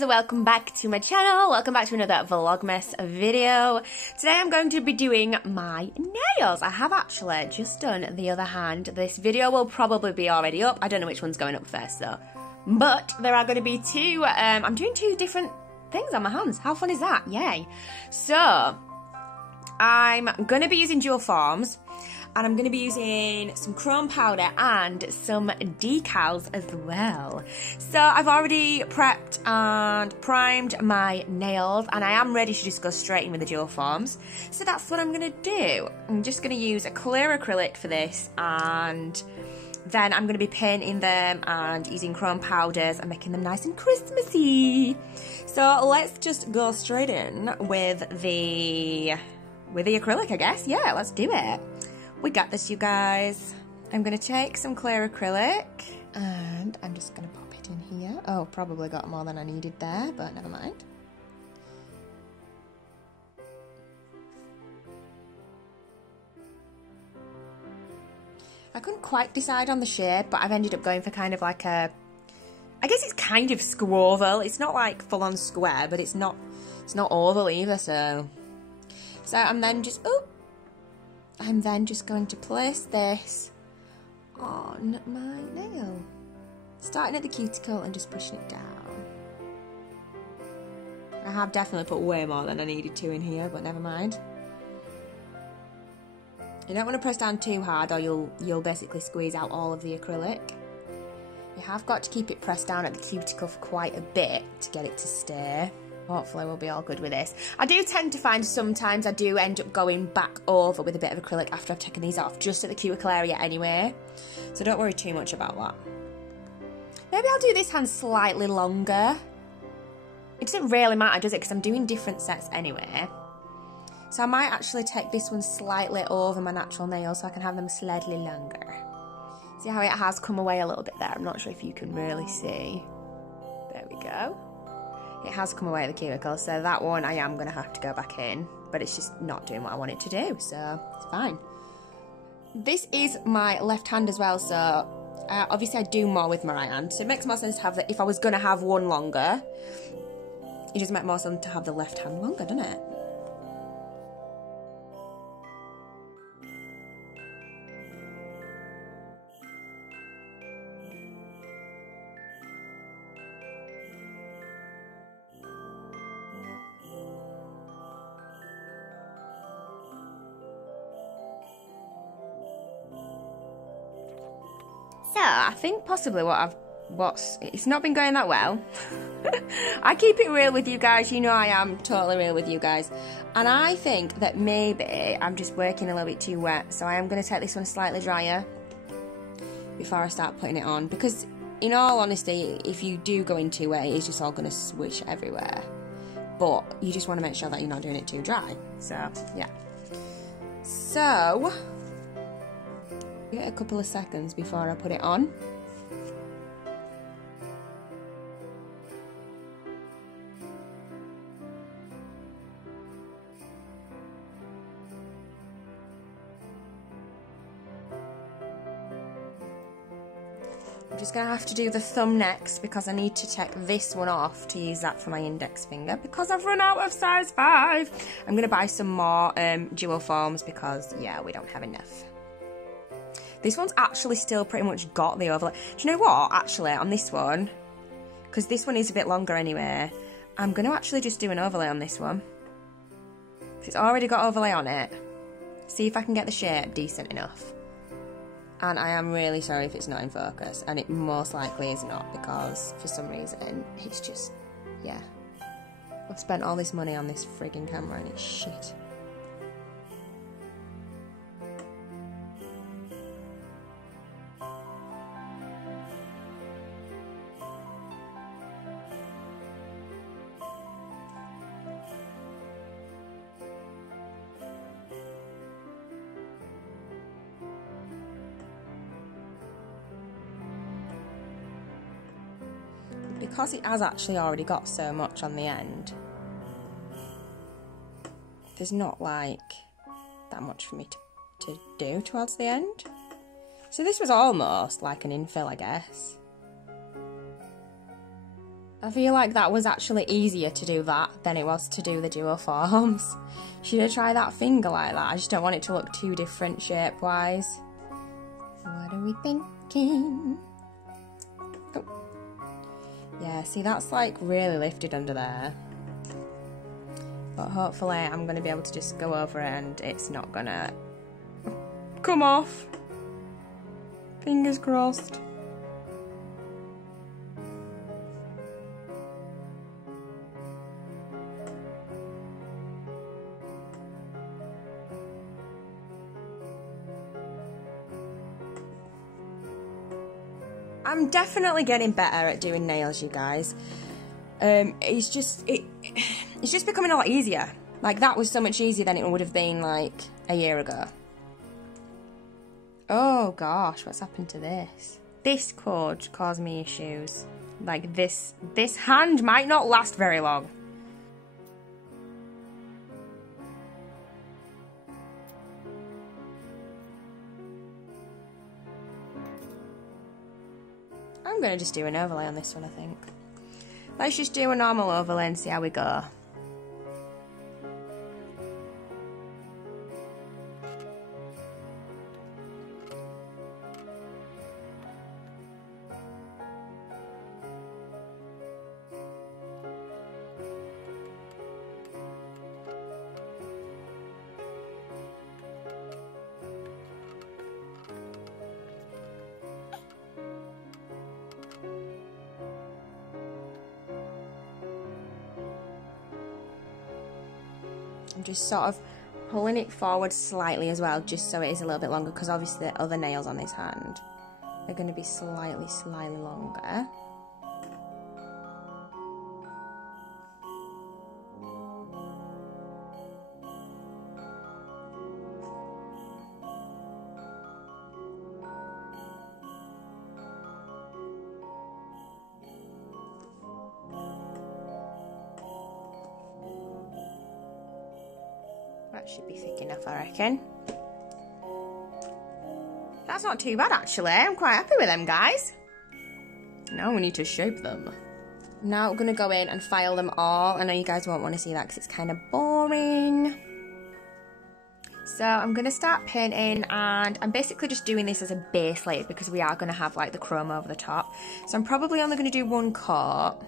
Welcome back to my channel. Welcome back to another Vlogmas video. Today I'm going to be doing my nails. I have actually just done the other hand. This video will probably be already up. I don't know which one's going up first though. But there are going to be two, I'm doing two different things on my hands. How fun is that? Yay. So, I'm going to be using dual forms. And I'm going to be using some chrome powder and some decals as well. So I've already prepped and primed my nails and I am ready to just go straight in with the dual forms. So that's what I'm going to do. I'm just going to use a clear acrylic for this, and then I'm going to be painting them and using chrome powders and making them nice and Christmassy. So let's just go straight in with the acrylic, I guess. Yeah, let's do it. We got this, you guys. I'm going to take some clear acrylic and I'm just going to pop it in here. Oh, probably got more than I needed there, but never mind. I couldn't quite decide on the shape, but I've ended up going for kind of like a, I guess it's kind of squoval. It's not like full on square, but it's not oval either, so I'm then just, I'm then just going to place this on my nail. Starting at the cuticle and just pushing it down. I have definitely put way more than I needed to in here, but never mind. You don't want to press down too hard or you'll basically squeeze out all of the acrylic. You have got to keep it pressed down at the cuticle for quite a bit to get it to stay. Hopefully we'll be all good with this. I do tend to find sometimes I do end up going back over with a bit of acrylic after I've taken these off, just at the cuticle area anyway. So don't worry too much about that. Maybe I'll do this hand slightly longer. It doesn't really matter, does it? Because I'm doing different sets anyway. So I might actually take this one slightly over my natural nails so I can have them slightly longer. See how it has come away a little bit there? I'm not sure if you can really see. There we go. It has come away at the cuticle, so that one I am going to have to go back in, but it's just not doing what I want it to do, so it's fine. This is my left hand as well, so obviously I do more with my right hand, so it makes more sense to have that. If I was going to have one longer, it just makes more sense to have the left hand longer, doesn't it? So, I think possibly it's not been going that well. I keep it real with you guys, you know I am totally real with you guys. And I think that maybe I'm just working a little bit too wet, so I am going to take this one slightly drier before I start putting it on. Because, in all honesty, if you do go in too wet, it's just all going to swish everywhere. But you just want to make sure that you're not doing it too dry. So, yeah. So, give it a couple of seconds before I put it on. I'm just going to have to do the thumb next because I need to take this one off to use that for my index finger because I've run out of size 5. I'm going to buy some more dual forms because, yeah, we don't have enough. This one's actually still pretty much got the overlay. Do you know what? Actually, on this one, because this one is a bit longer anyway, I'm going to actually just do an overlay on this one. It's already got overlay on it. See if I can get the shape decent enough. And I am really sorry if it's not in focus, and it most likely is not because for some reason it's just, yeah. I've spent all this money on this frigging camera and it's shit. Because it has actually already got so much on the end, there's not like that much for me to do towards the end. So this was almost like an infill, I guess. I feel like that was actually easier to do that than it was to do the dual forms. Should I try that finger like that? I just don't want it to look too different shape-wise. What are we thinking? Oh. Yeah, see, that's like really lifted under there. But hopefully I'm going to be able to just go over it and it's not going to come off. Fingers crossed. I'm definitely getting better at doing nails, you guys. It's just becoming a lot easier. Like, that was so much easier than it would have been like a year ago. Oh gosh, what's happened to this? This could cause me issues. Like, this hand might not last very long. I'm going to just do an overlay on this one, I think. Let's just do a normal overlay and see how we go. I'm just sort of pulling it forward slightly as well, just so it is a little bit longer, because obviously the other nails on this hand are going to be slightly longer. That should be thick enough, I reckon. That's not too bad, actually. I'm quite happy with them, guys. Now we need to shape them. Now we're going to go in and file them all. I know you guys won't want to see that because it's kind of boring. So I'm going to start painting, and I'm basically just doing this as a base layer because we are going to have like the chrome over the top. So I'm probably only going to do one coat.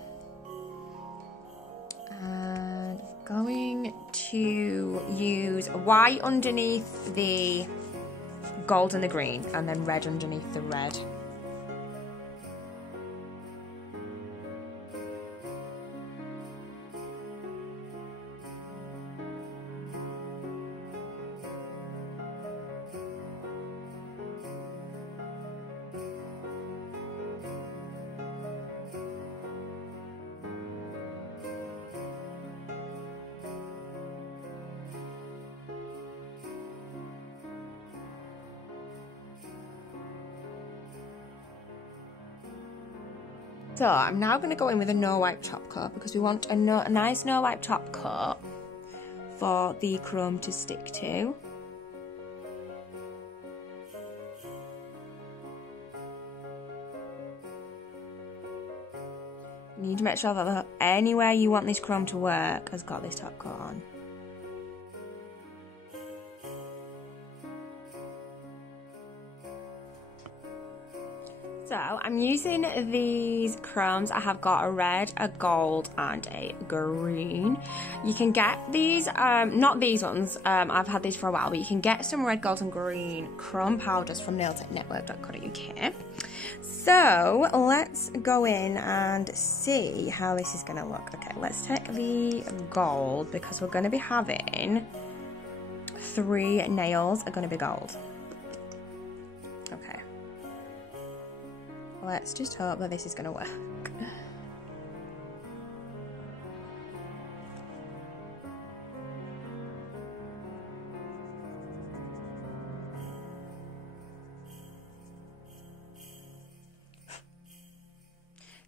And I'm going to use white underneath the gold and the green, and then red underneath the red. So I'm now going to go in with a no wipe top coat because we want a nice no wipe top coat for the chrome to stick to. You need to make sure that anywhere you want this chrome to work has got this top coat on. So I'm using these chromes. I have got a red, a gold and a green. You can get these, not these ones, I've had these for a while, but you can get some red, gold and green chrome powders from nailtechnetwork.co.uk. So let's go in and see how this is going to look. Okay, let's take the gold because we're going to be having 3 nails are going to be gold. Okay. Let's just hope that this is going to work.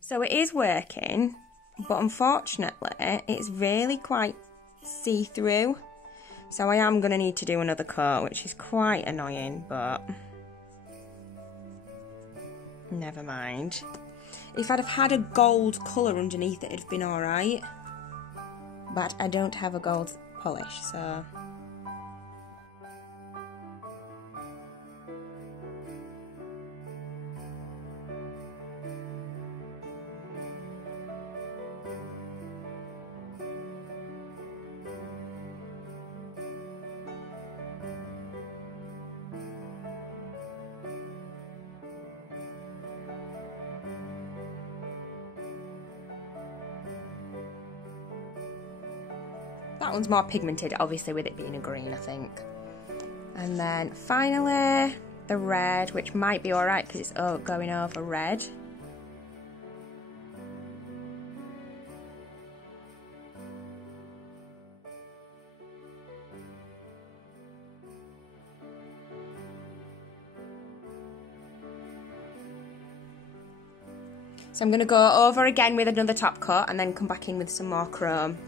So it is working, but unfortunately it's really quite see-through. So I am going to need to do another coat, which is quite annoying, but never mind. If I'd have had a gold colour underneath it, it'd have been alright. But I don't have a gold polish, so... That one's more pigmented, obviously, with it being a green, I think. And then finally, the red, which might be alright because it's going over red. So I'm going to go over again with another top coat and then come back in with some more chrome.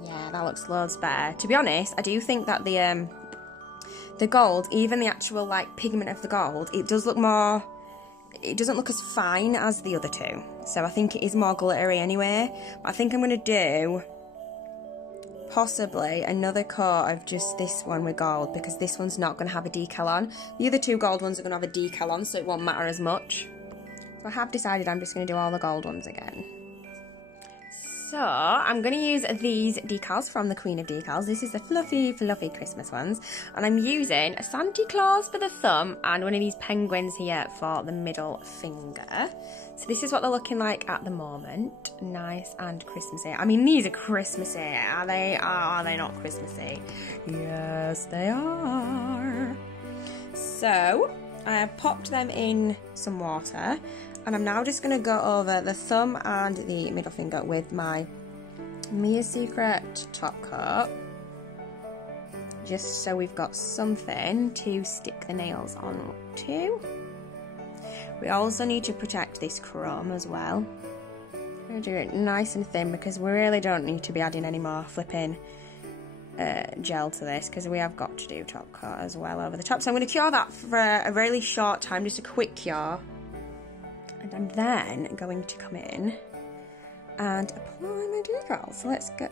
Yeah, that looks loads better. To be honest, I do think that the gold, even the actual like pigment of the gold, it does look more, it doesn't look as fine as the other two. So I think it is more glittery anyway. But I think I'm going to do possibly another coat of just this one with gold, because this one's not going to have a decal on. The other two gold ones are going to have a decal on, so it won't matter as much. So I have decided I'm just going to do all the gold ones again. So, I'm going to use these decals from the Queen of Decals. This is the fluffy, fluffy Christmas ones. And I'm using a Santa Claus for the thumb and one of these penguins here for the middle finger. So this is what they're looking like at the moment. Nice and Christmassy. I mean, these are Christmassy. Are they not Christmassy? Yes, they are. So, I have popped them in some water. And I'm now just going to go over the thumb and the middle finger with my Mia Secret top coat. Just so we've got something to stick the nails on to. We also need to protect this chrome as well. I'm going to do it nice and thin because we really don't need to be adding any more flipping gel to this, because we have got to do top coat as well over the top. So I'm going to cure that for a really short time, just a quick cure. And I'm then going to come in and apply my decals. So let's go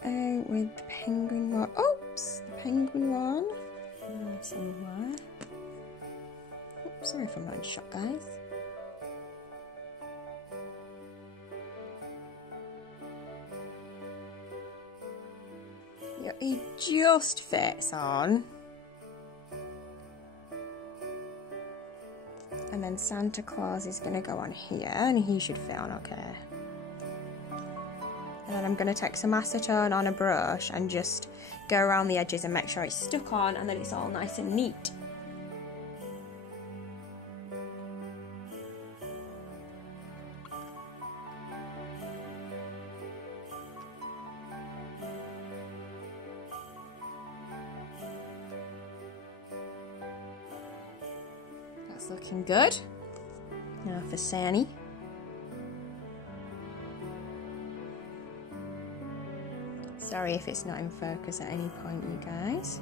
with the penguin one. Oops, the penguin one. Somewhere. Oops, sorry if I'm not in shot, guys. Yeah, it just fits on. And then Santa Claus is going to go on here, and he should fit on okay. And then I'm going to take some acetone on a brush and just go around the edges and make sure it's stuck on and that it's all nice and neat. That's looking good. Now for Sammy. Sorry if it's not in focus at any point, you guys.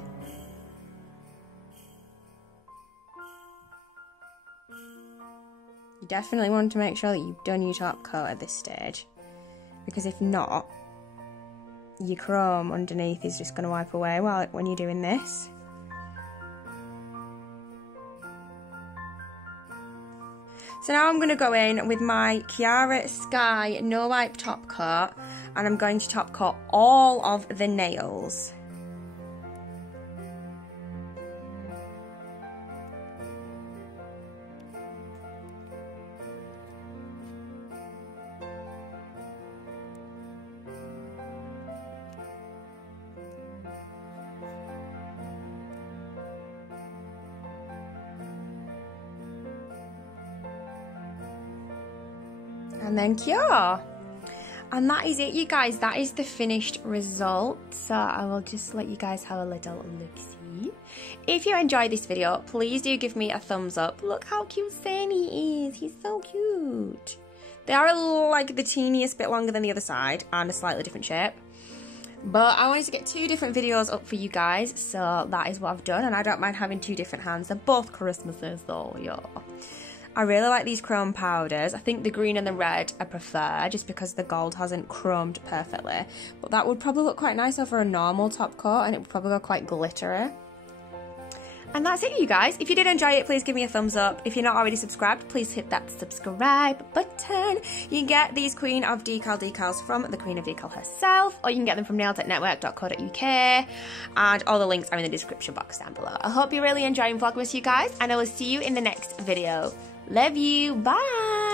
You definitely want to make sure that you've done your top coat at this stage, because if not, your chrome underneath is just going to wipe away when you're doing this. So now I'm going to go in with my Chiara Sky No Wipe top coat, and I'm going to top coat all of the nails. And then cure. And that is it, you guys. That is the finished result. So I will just let you guys have a little look-see. If you enjoyed this video, please do give me a thumbs up. Look how cute Sammy is. He's so cute. They are like the teeniest bit longer than the other side and a slightly different shape. But I wanted to get 2 different videos up for you guys, so that is what I've done. And I don't mind having 2 different hands. They're both Christmases though, yeah. I really like these chrome powders. I think the green and the red I prefer, just because the gold hasn't chromed perfectly. But that would probably look quite nice over a normal top coat, and it would probably go quite glittery. And that's it, you guys. If you did enjoy it, please give me a thumbs up. If you're not already subscribed, please hit that subscribe button. You can get these Queen of Decal decals from the Queen of Decal herself, or you can get them from nailtechnetwork.co.uk, and all the links are in the description box down below. I hope you're really enjoying Vlogmas, you guys, and I will see you in the next video. Love you. Bye.